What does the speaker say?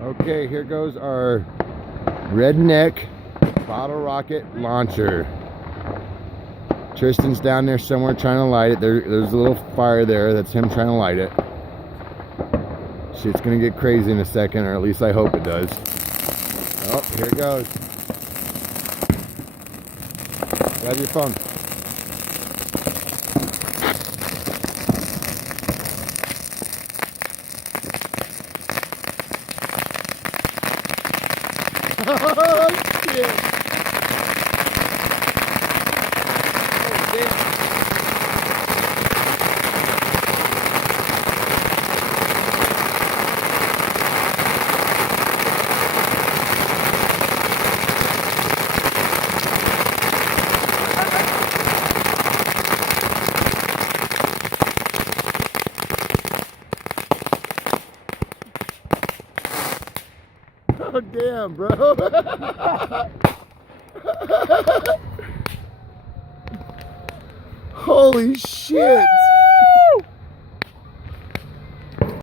Okay, here goes our Redneck bottle rocket launcher. Tristan's down there somewhere trying to light it. There's a little fire there. That's him trying to light it. Shit's gonna get crazy in a second, or at least I hope it does. Oh, here it goes. Grab your phone. Oh, shit. Oh, damn, bro. Holy shit.